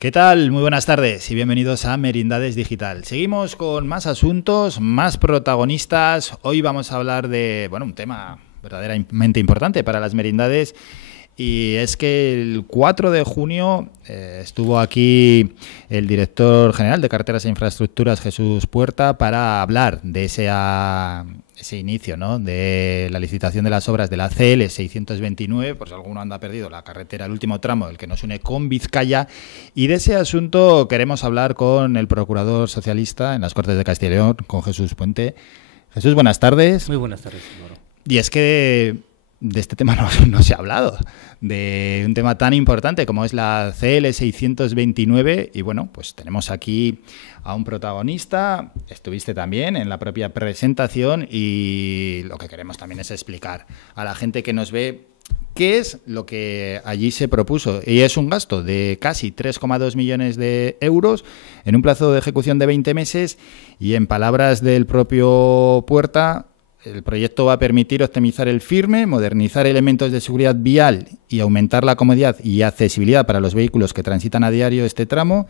¿Qué tal? Muy buenas tardes y bienvenidos a Merindades Digital. Seguimos con más asuntos, más protagonistas. Hoy vamos a hablar de un tema verdaderamente importante para las merindades, y es que el 4 de junio estuvo aquí el director general de Carreteras e Infraestructuras, Jesús Puerta, para hablar de ese inicio, ¿no?, de la licitación de las obras de la CL 629, por si alguno anda perdido, la carretera, el último tramo, el que nos une con Vizcaya. Y de ese asunto queremos hablar con el procurador socialista en las Cortes de Castilla y León, con Jesús Puente. Jesús, buenas tardes. Muy buenas tardes, Álvaro. Y es que de este tema no se ha hablado, de un tema tan importante como es la CL 629, y bueno, pues tenemos aquí a un protagonista. Estuviste también en la propia presentación y lo que queremos también es explicar a la gente que nos ve qué es lo que allí se propuso. Y es un gasto de casi 3,2 millones de euros en un plazo de ejecución de 20 meses, y en palabras del propio Puerta, el proyecto va a permitir optimizar el firme, modernizar elementos de seguridad vial y aumentar la comodidad y accesibilidad para los vehículos que transitan a diario este tramo,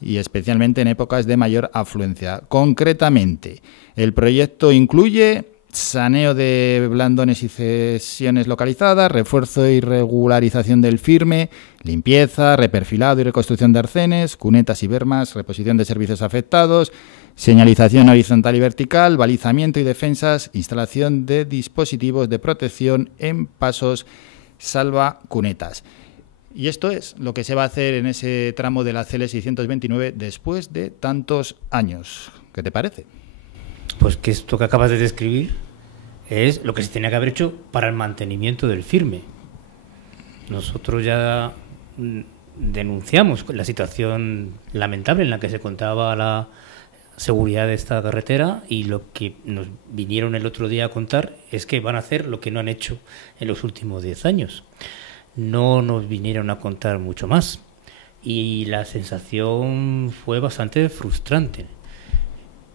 y especialmente en épocas de mayor afluencia. Concretamente, el proyecto incluye saneo de blandones y cesiones localizadas, refuerzo y regularización del firme, limpieza, reperfilado y reconstrucción de arcenes, cunetas y bermas, reposición de servicios afectados, señalización horizontal y vertical, balizamiento y defensas, instalación de dispositivos de protección en pasos salvacunetas. Y esto es lo que se va a hacer en ese tramo de la CL 629 después de tantos años. ¿Qué te parece? Pues que esto que acabas de describir es lo que se tenía que haber hecho para el mantenimiento del firme. Nosotros ya denunciamos la situación lamentable en la que se contaba la seguridad de esta carretera, y lo que nos vinieron el otro día a contar es que van a hacer lo que no han hecho en los últimos 10 años. No nos vinieron a contar mucho más, y la sensación fue bastante frustrante,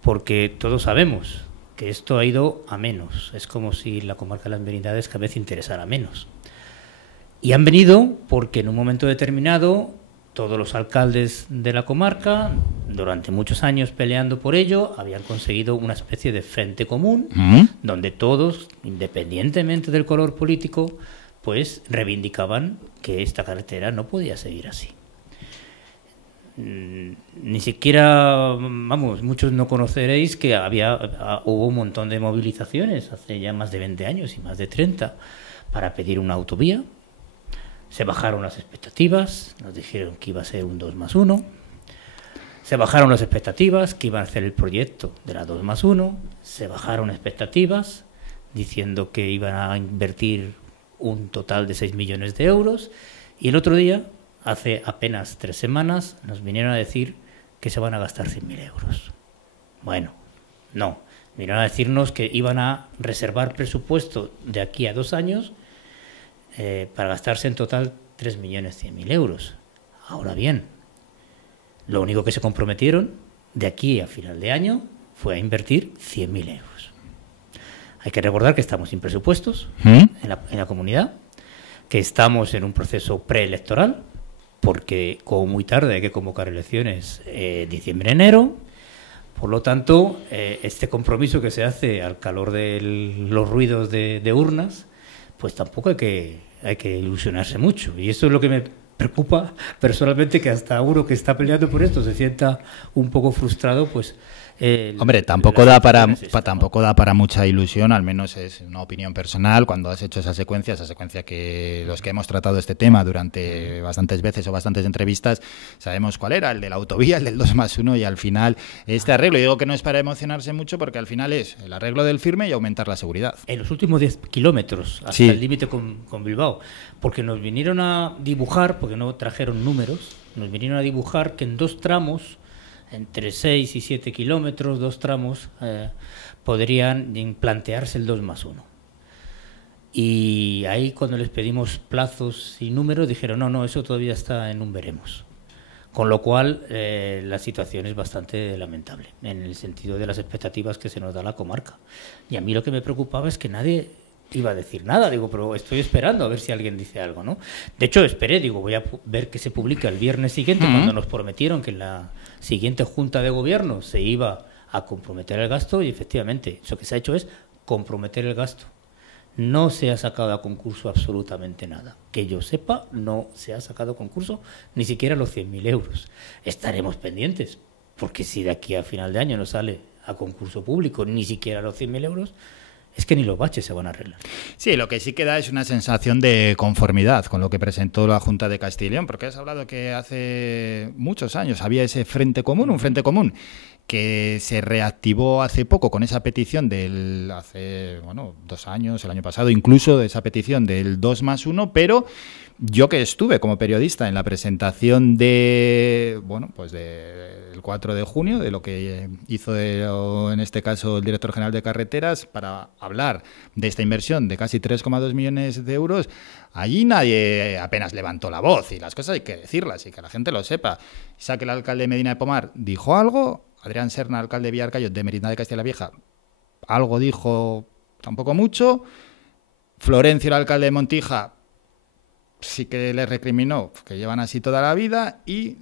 porque todos sabemos que esto ha ido a menos. Es como si la comarca de las Merindades cada vez interesara menos. Y han venido porque en un momento determinado todos los alcaldes de la comarca, durante muchos años peleando por ello, habían conseguido una especie de frente común, donde todos, independientemente del color político, pues reivindicaban que esta carretera no podía seguir así. Ni siquiera, muchos no conoceréis que hubo un montón de movilizaciones hace ya más de 20 años y más de 30 para pedir una autovía. Se bajaron las expectativas, nos dijeron que iba a ser un 2+1, se bajaron las expectativas, que iban a hacer el proyecto de la 2+1, se bajaron expectativas diciendo que iban a invertir un total de 6 millones de euros, y el otro día, hace apenas 3 semanas, nos vinieron a decir que se van a gastar 100.000 euros. Bueno, no, vinieron a decirnos que iban a reservar presupuesto de aquí a 2 años para gastarse en total 3.100.000 euros. Ahora bien, lo único que se comprometieron de aquí a final de año fue a invertir 100.000 euros. Hay que recordar que estamos sin presupuestos en la comunidad, que estamos en un proceso preelectoral, porque como muy tarde hay que convocar elecciones diciembre-enero. Por lo tanto, este compromiso que se hace al calor de los ruidos de urnas, pues tampoco hay que ilusionarse mucho. Y eso es lo que me preocupa personalmente, que hasta uno que está peleando por esto se sienta un poco frustrado, pues Hombre, tampoco da para mucha ilusión, al menos es una opinión personal. Cuando has hecho esa secuencia que los que hemos tratado este tema durante bastantes veces o bastantes entrevistas, sabemos cuál era, el de la autovía, el del 2+1, y al final este arreglo, y digo que no es para emocionarse mucho, porque al final es el arreglo del firme y aumentar la seguridad. En los últimos 10 kilómetros, hasta el límite con Bilbao, porque nos vinieron a dibujar, porque no trajeron números, nos vinieron a dibujar que en 2 tramos, entre 6 y 7 kilómetros, 2 tramos, podrían plantearse el 2+1. Y ahí, cuando les pedimos plazos y números, dijeron no, eso todavía está en un veremos. Con lo cual, la situación es bastante lamentable, en el sentido de las expectativas que se nos da la comarca. Y a mí lo que me preocupaba es que nadie iba a decir nada, digo, pero estoy esperando a ver si alguien dice algo, ¿no? De hecho, esperé, digo, voy a ver que se publica el viernes siguiente, cuando nos prometieron que en la siguiente Junta de Gobierno se iba a comprometer el gasto, y efectivamente, eso que se ha hecho es comprometer el gasto. No se ha sacado a concurso absolutamente nada. Que yo sepa, no se ha sacado a concurso ni siquiera los 100.000 euros. Estaremos pendientes, porque si de aquí a final de año no sale a concurso público ni siquiera los 100.000 euros, es que ni los baches se van a arreglar. Sí, lo que sí queda es una sensación de conformidad con lo que presentó la Junta de Castilla y León, porque has hablado que hace muchos años había ese frente común, un frente común que se reactivó hace poco con esa petición hace 2 años, el año pasado, incluso de esa petición del 2+1, pero yo que estuve como periodista en la presentación del 4 de junio, de lo que hizo en este caso el director general de Carreteras para hablar de esta inversión de casi 3,2 millones de euros, allí nadie apenas levantó la voz, y las cosas hay que decirlas y que la gente lo sepa. Ya que el alcalde de Medina de Pomar dijo algo, Adrián Serna, alcalde de Villarcayo de Merindad de Castilla la Vieja, algo dijo, tampoco mucho. Florencio, el alcalde de Montija, sí que les recriminó que llevan así toda la vida, y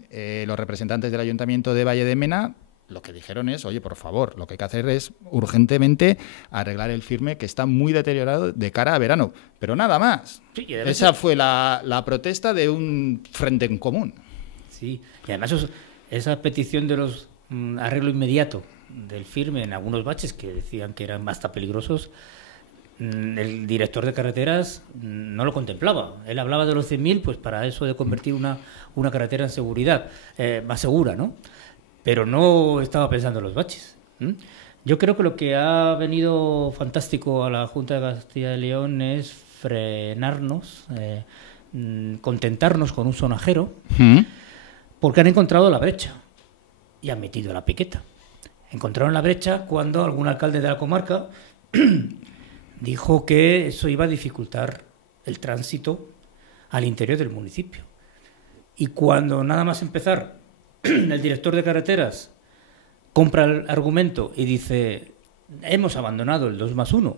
los representantes del Ayuntamiento de Valle de Mena lo que dijeron es, oye, por favor, lo que hay que hacer es urgentemente arreglar el firme, que está muy deteriorado de cara a verano. Pero nada más. Sí, esa fue la protesta de un frente en común. Sí, y además esa petición de los arreglo inmediato del firme en algunos baches que decían que eran hasta peligrosos, el director de carreteras no lo contemplaba. Él hablaba de los 100.000, pues para eso de convertir una carretera en seguridad, más segura, ¿no? Pero no estaba pensando en los baches. Yo creo que lo que ha venido fantástico a la Junta de Castilla y León es frenarnos, contentarnos con un sonajero, porque han encontrado la brecha y han metido la piqueta. Encontraron la brecha cuando algún alcalde de la comarca dijo que eso iba a dificultar el tránsito al interior del municipio. Y cuando nada más empezar, el director de carreteras compra el argumento y dice, hemos abandonado el 2+1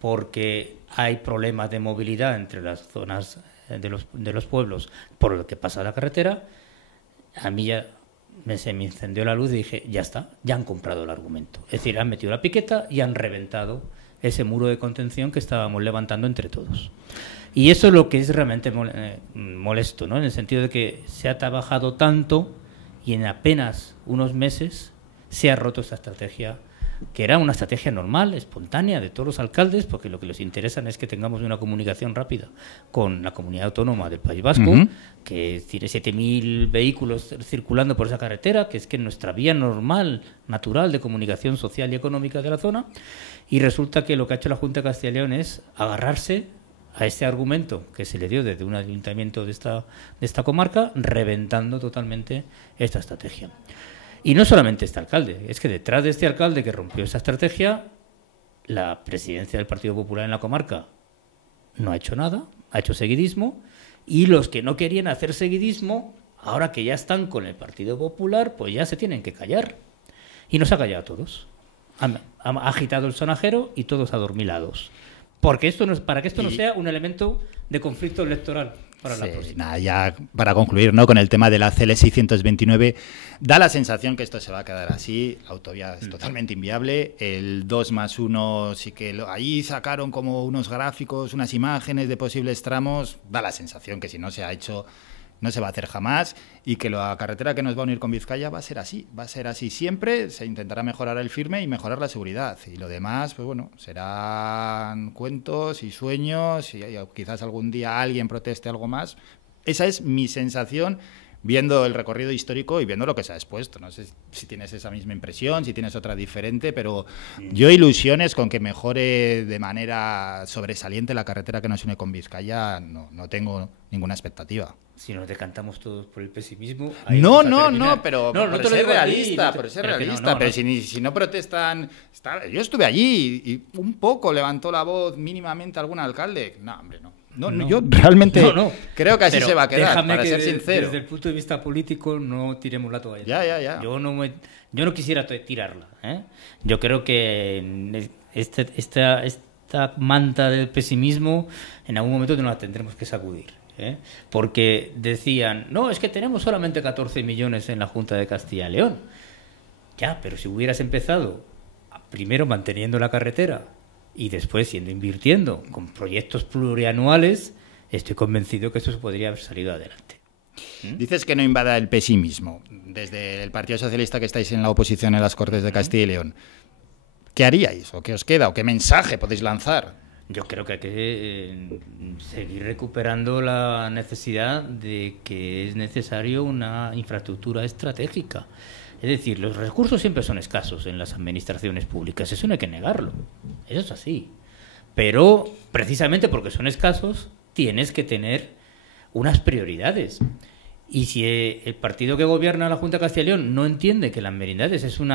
porque hay problemas de movilidad entre las zonas de los pueblos por lo que pasa la carretera, a mí ya se me encendió la luz y dije, ya está, ya han comprado el argumento. Es decir, han metido la piqueta y han reventado ese muro de contención que estábamos levantando entre todos. Y eso es lo que es realmente molesto, ¿no? En el sentido de que se ha trabajado tanto y en apenas unos meses se ha roto esta estrategia, que era una estrategia normal, espontánea, de todos los alcaldes, porque lo que les interesa es que tengamos una comunicación rápida con la comunidad autónoma del País Vasco, que tiene 7.000 vehículos circulando por esa carretera, que es que nuestra vía normal, natural, de comunicación social y económica de la zona, y resulta que lo que ha hecho la Junta de Castilla y León es agarrarse a este argumento que se le dio desde un ayuntamiento de esta comarca, reventando totalmente esta estrategia. Y no solamente este alcalde, es que detrás de este alcalde que rompió esa estrategia, la presidencia del Partido Popular en la comarca no ha hecho nada, ha hecho seguidismo, y los que no querían hacer seguidismo, ahora que ya están con el Partido Popular, pues ya se tienen que callar. Y nos ha callado a todos. Ha agitado el sonajero y todos adormilados. Porque para que esto no sea un elemento de conflicto electoral. Nada, ya para concluir, ¿no? Con el tema de la CL 629, da la sensación que esto se va a quedar así. La autovía es totalmente inviable. El 2+1 sí que ahí sacaron como unos gráficos, unas imágenes de posibles tramos. Da la sensación que si no se ha hecho, no se va a hacer jamás, y que la carretera que nos va a unir con Vizcaya va a ser así siempre. Se intentará mejorar el firme y mejorar la seguridad, y lo demás, pues bueno, serán cuentos y sueños, y quizás algún día alguien proteste algo más. Esa es mi sensación viendo el recorrido histórico y viendo lo que se ha expuesto. No sé si tienes esa misma impresión, si tienes otra diferente, pero yo ilusiones con que mejore de manera sobresaliente la carretera que nos une con Vizcaya no tengo ninguna expectativa. Si nos decantamos todos por el pesimismo... No, pero por ser realista, pero si no protestan... Yo estuve allí y un poco levantó la voz mínimamente algún alcalde. No, hombre, no. No, yo realmente creo que así se va a quedar, para ser sincero. Desde el punto de vista político no tiremos la toalla. Ya. Yo no quisiera tirarla. Yo creo que esta manta del pesimismo en algún momento nos la tendremos que sacudir, ¿eh? Porque decían, no, es que tenemos solamente 14 millones en la Junta de Castilla y León. Ya, pero si hubieras empezado primero manteniendo la carretera y después invirtiendo con proyectos plurianuales, estoy convencido que esto se podría haber salido adelante. Dices que no invada el pesimismo. Desde el Partido Socialista, que estáis en la oposición en las Cortes de Castilla y León, ¿qué haríais? ¿O qué os queda? ¿O qué mensaje podéis lanzar? Yo creo que hay que seguir recuperando la necesidad de que es necesario una infraestructura estratégica. Es decir, los recursos siempre son escasos en las administraciones públicas, eso no hay que negarlo, eso es así. Pero precisamente porque son escasos, tienes que tener unas prioridades. Y si el partido que gobierna la Junta de Castilla y León no entiende que las merindades es un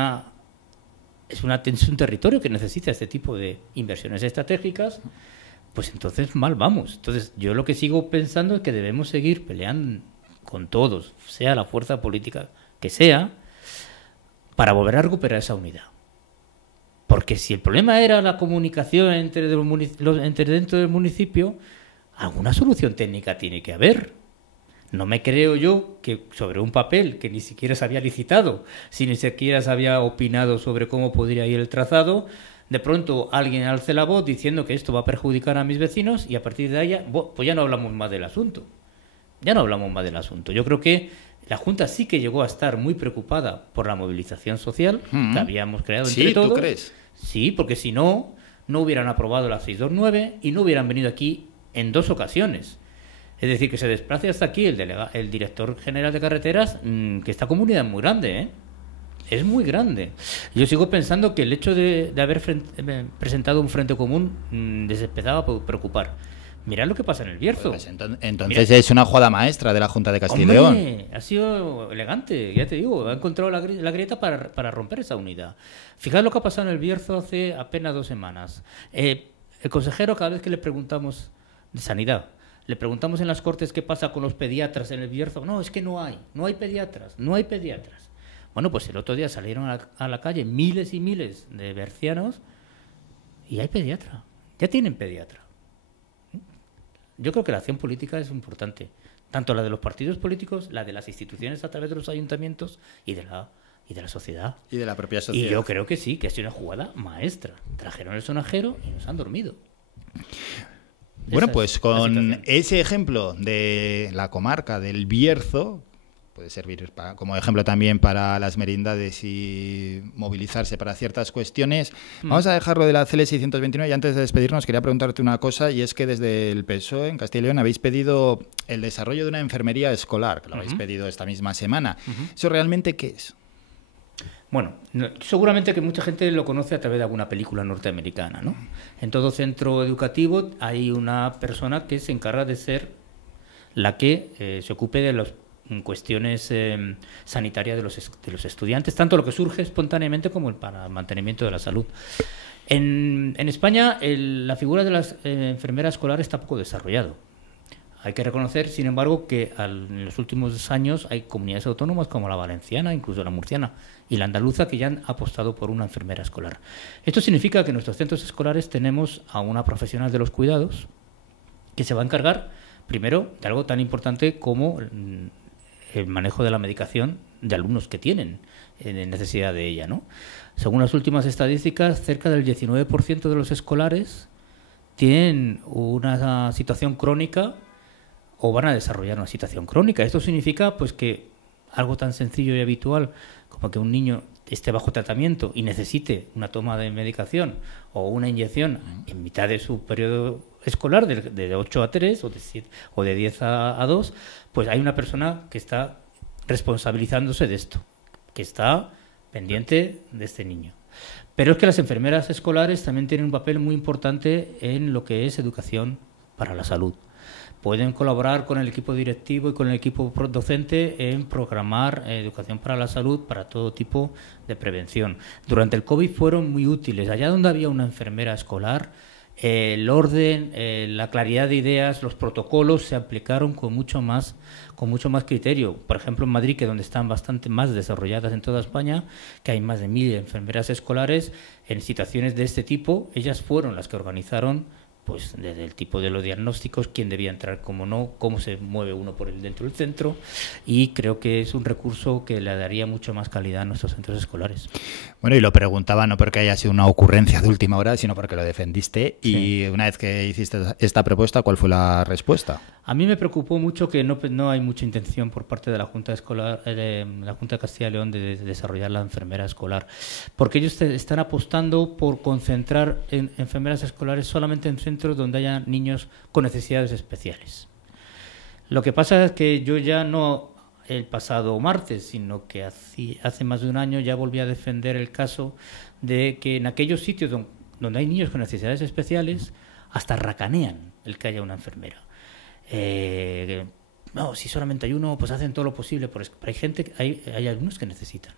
territorio que necesita este tipo de inversiones estratégicas, pues entonces mal vamos. Entonces yo lo que sigo pensando es que debemos seguir peleando con todos, sea la fuerza política que sea, para volver a recuperar esa unidad. Porque si el problema era la comunicación entre dentro del municipio, alguna solución técnica tiene que haber. No me creo yo que sobre un papel que ni siquiera se había licitado, si ni siquiera se había opinado sobre cómo podría ir el trazado, de pronto alguien alce la voz diciendo que esto va a perjudicar a mis vecinos y a partir de ahí, pues ya no hablamos más del asunto. Ya no hablamos más del asunto. Yo creo que la Junta sí que llegó a estar muy preocupada por la movilización social que habíamos creado entre todos. ¿Sí? ¿Tú crees? Sí, porque si no, no hubieran aprobado la 629 y no hubieran venido aquí en 2 ocasiones. Es decir, que se desplace hasta aquí el director general de carreteras, que esta comunidad es muy grande, ¿eh? Es muy grande. Yo sigo pensando que el hecho de haber presentado un frente común les empezaba a preocupar. Mirad lo que pasa en el Bierzo. Pues entonces es una jugada maestra de la Junta de Castilla y León. Ha sido elegante, ya te digo, ha encontrado la grieta para romper esa unidad. Fijad lo que ha pasado en el Bierzo hace apenas 2 semanas. El consejero, cada vez que le preguntamos de sanidad, le preguntamos en las Cortes qué pasa con los pediatras en el Bierzo. No, es que no hay pediatras. Bueno, pues el otro día salieron a la calle miles y miles de bercianos y hay pediatra. Ya tienen pediatra. Yo creo que la acción política es importante, tanto la de los partidos políticos, la de las instituciones a través de los ayuntamientos y de la sociedad. Y de la propia sociedad. Y yo creo que sí, que ha sido una jugada maestra. Trajeron el sonajero y nos han dormido. Bueno, pues con ese ejemplo de la comarca del Bierzo, puede servir como ejemplo también para las merindades y movilizarse para ciertas cuestiones. Vamos a dejarlo de la CL 629 y antes de despedirnos quería preguntarte una cosa, y es que desde el PSOE en Castilla y León habéis pedido el desarrollo de una enfermería escolar, que lo habéis pedido esta misma semana. ¿Eso realmente qué es? Bueno, seguramente que mucha gente lo conoce a través de alguna película norteamericana, ¿no? En todo centro educativo hay una persona que se encarga de ser la que se ocupe de las cuestiones sanitarias de los estudiantes, tanto lo que surge espontáneamente como para el mantenimiento de la salud. En España la figura de la enfermera escolar está poco desarrollado. Hay que reconocer, sin embargo, que en los últimos años hay comunidades autónomas como la valenciana, incluso la murciana y la andaluza, que ya han apostado por una enfermera escolar. Esto significa que en nuestros centros escolares tenemos a una profesional de los cuidados que se va a encargar, primero, de algo tan importante como el manejo de la medicación de alumnos que tienen necesidad de ella, ¿no? Según las últimas estadísticas, cerca del 19% de los escolares tienen una situación crónica o van a desarrollar una situación crónica. Esto significa pues que algo tan sencillo y habitual como que un niño esté bajo tratamiento y necesite una toma de medicación o una inyección en mitad de su periodo escolar de 8 a 3 o de 10 a 2, pues hay una persona que está responsabilizándose de esto, que está pendiente de este niño. Pero es que las enfermeras escolares también tienen un papel muy importante en lo que es educación para la salud. Pueden colaborar con el equipo directivo y con el equipo docente en programar educación para la salud para todo tipo de prevención. Durante el COVID fueron muy útiles. Allá donde había una enfermera escolar, el orden, la claridad de ideas, los protocolos se aplicaron con mucho más criterio. Por ejemplo, en Madrid, que donde están bastante más desarrolladas en toda España, que hay más de 1000 enfermeras escolares, en situaciones de este tipo, ellas fueron las que organizaron, pues desde el tipo de los diagnósticos, quién debía entrar, cómo no, cómo se mueve uno por dentro del centro, y creo que es un recurso que le daría mucho más calidad a nuestros centros escolares. Bueno, y lo preguntaba no porque haya sido una ocurrencia de última hora, sino porque lo defendiste. Sí. Y una vez que hiciste esta propuesta, ¿cuál fue la respuesta? A mí me preocupó mucho que no hay mucha intención por parte de la Junta Escolar, la Junta de Castilla y León, de desarrollar la enfermera escolar, porque ellos están apostando por concentrar enfermeras escolares solamente en centros donde haya niños con necesidades especiales. Lo que pasa es que yo ya no el pasado martes, sino que hace más de un año ya volví a defender el caso de que en aquellos sitios donde hay niños con necesidades especiales hasta racanean el que haya una enfermera. No, si solamente hay uno, pues hacen todo lo posible, pero hay gente, hay algunos que necesitan.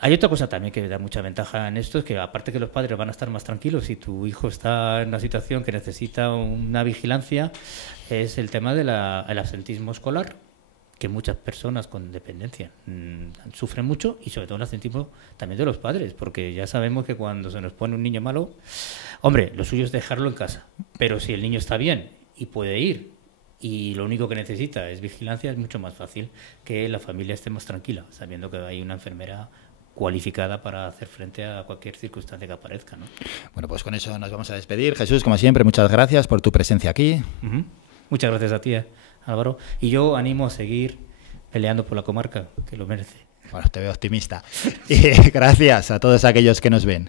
Hay otra cosa también que da mucha ventaja en esto, es que aparte que los padres van a estar más tranquilos si tu hijo está en una situación que necesita una vigilancia, es el tema del absentismo escolar, que muchas personas con dependencia sufren mucho, y sobre todo el absentismo también de los padres, porque ya sabemos que cuando se nos pone un niño malo, hombre, lo suyo es dejarlo en casa, pero si el niño está bien y puede ir, y lo único que necesita es vigilancia, es mucho más fácil que la familia esté más tranquila, sabiendo que hay una enfermera cualificada para hacer frente a cualquier circunstancia que aparezca, ¿no? Bueno, pues con eso nos vamos a despedir. Jesús, como siempre, muchas gracias por tu presencia aquí. Muchas gracias a ti, Álvaro. Y yo animo a seguir peleando por la comarca, que lo merece. Bueno, te veo optimista. Y gracias a todos aquellos que nos ven.